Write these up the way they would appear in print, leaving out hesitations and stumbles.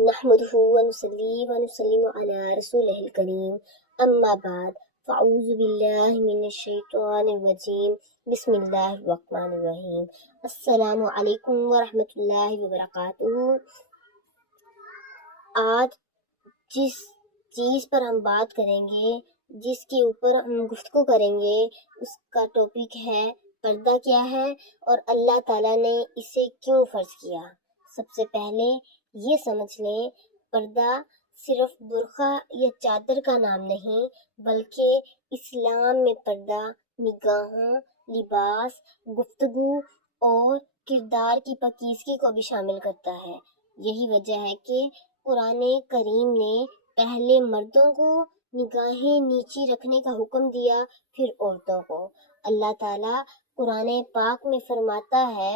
نحمده ونصلي ونسلم على رسوله الكريم اما بعد فاعوذ باللہ من الشیطان الرجیم بسم اللہ الرحمن الرحیم السلام علیکم ورحمۃ اللہ وبرکاتہ۔ آج جس چیز پر ہم بات کریں گے، جس کے اوپر ہم گفتگو کریں گے، اس کا ٹاپک ہے پردہ کیا ہے اور اللہ تعالیٰ نے اسے کیوں فرض کیا۔ سب سے پہلے یہ سمجھ لیں، پردہ صرف برقع یا چادر کا نام نہیں، بلکہ اسلام میں پردہ نگاہوں، لباس، گفتگو اور کردار کی پاکیزگی کو بھی شامل کرتا ہے۔ یہی وجہ ہے کہ قرآن کریم نے پہلے مردوں کو نگاہیں نیچی رکھنے کا حکم دیا، پھر عورتوں کو۔ اللہ تعالیٰ قرآن پاک میں فرماتا ہے،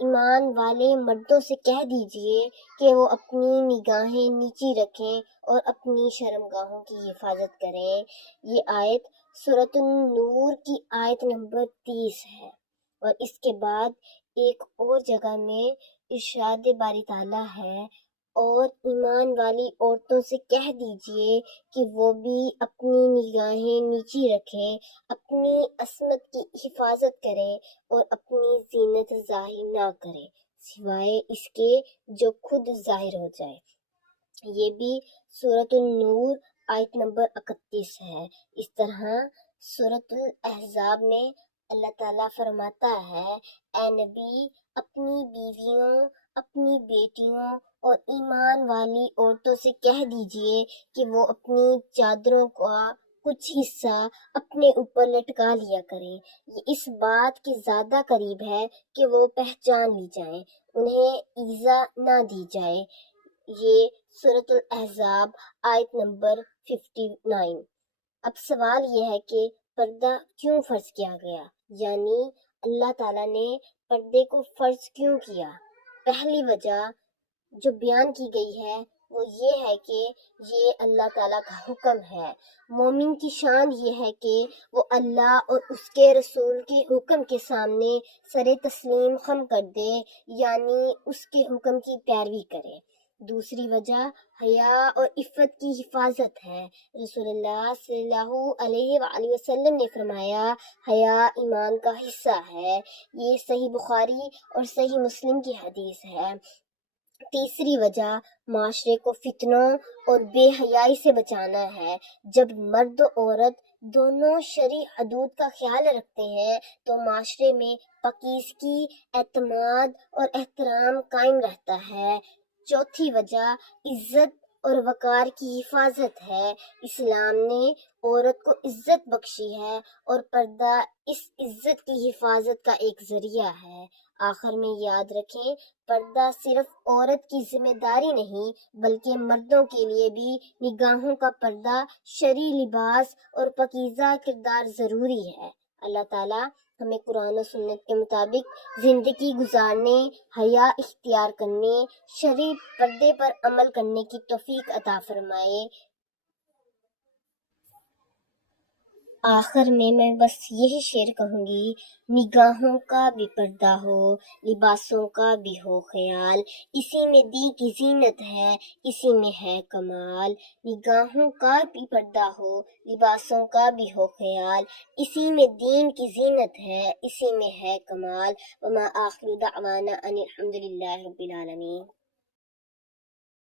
ایمان والے مردوں سے کہہ دیجئے کہ وہ اپنی نگاہیں نیچی رکھیں اور اپنی شرمگاہوں کی حفاظت کریں۔ یہ آیت سورۃ النور کی آیت نمبر 30 ہے، اور اس کے بعد ایک اور جگہ میں ارشاد باری تعالیٰ ہے، اور ایمان والی عورتوں سے کہہ دیجئے کہ وہ بھی اپنی نگاہیں نیچی رکھیں، اپنی عصمت کی حفاظت کریں اور اپنی زینت ظاہر نہ کریں سوائے اس کے جو خود ظاہر ہو جائے۔ یہ بھی سورۃ النور آیت نمبر 31 ہے۔ اس طرح سورۃ الاحزاب میں اللہ تعالیٰ فرماتا ہے، اے نبی اپنی بیویوں، اپنی بیٹیوں اور ایمان والی عورتوں سے کہہ دیجئے کہ وہ اپنی چادروں کا کچھ حصہ اپنے اوپر لٹکا لیا کریں، یہ اس بات کے زیادہ قریب ہے کہ وہ پہچان لی جائیں، انہیں ایذا نہ دی جائے۔ یہ سورۃ الاحزاب آیت نمبر 59۔ اب سوال یہ ہے کہ پردہ کیوں فرض کیا گیا، یعنی اللہ تعالیٰ نے پردے کو فرض کیوں کیا؟ پہلی وجہ جو بیان کی گئی ہے وہ یہ ہے کہ یہ اللہ تعالیٰ کا حکم ہے۔ مومن کی شان یہ ہے کہ وہ اللہ اور اس کے رسول کے حکم کے سامنے سر تسلیم خم کر دے، یعنی اس کے حکم کی پیروی کرے۔ دوسری وجہ حیا اور عفت کی حفاظت ہے۔ رسول اللہ صلی اللہ علیہ وآلہ وسلم نے فرمایا، حیا ایمان کا حصہ ہے۔ یہ صحیح بخاری اور صحیح مسلم کی حدیث ہے۔ تیسری وجہ معاشرے کو فتنوں اور بے حیائی سے بچانا ہے۔ جب مرد و عورت دونوں شرعی حدود کا خیال رکھتے ہیں تو معاشرے میں پاکیزگی، اعتماد اور احترام قائم رہتا ہے۔ چوتھی وجہ عزت اور وقار کی حفاظت ہے۔ اسلام نے عورت کو عزت بخشی ہے اور پردہ اس عزت کی حفاظت کا ایک ذریعہ ہے۔ آخر میں یاد رکھیں، پردہ صرف عورت کی ذمہ داری نہیں بلکہ مردوں کے لیے بھی نگاہوں کا پردہ، شرعی لباس اور پاکیزہ کردار ضروری ہے۔ اللہ تعالیٰ ہمیں قرآن و سنت کے مطابق زندگی گزارنے، حیا اختیار کرنے، شرعی پردے پر عمل کرنے کی توفیق عطا فرمائے۔ آخر میں بس یہی شعر کہوں گی، نگاہوں کا بھی پردہ ہو، لباسوں کا بھی ہو خیال، اسی میں دین کی زینت ہے، اسی میں ہے کمال۔ نگاہوں کا بھی پردہ ہو، لباسوں کا بھی ہو خیال، اسی میں دین کی زینت ہے، اسی میں ہے کمال۔ وما آخر دعوانا ان الحمد للہ رب العالمین۔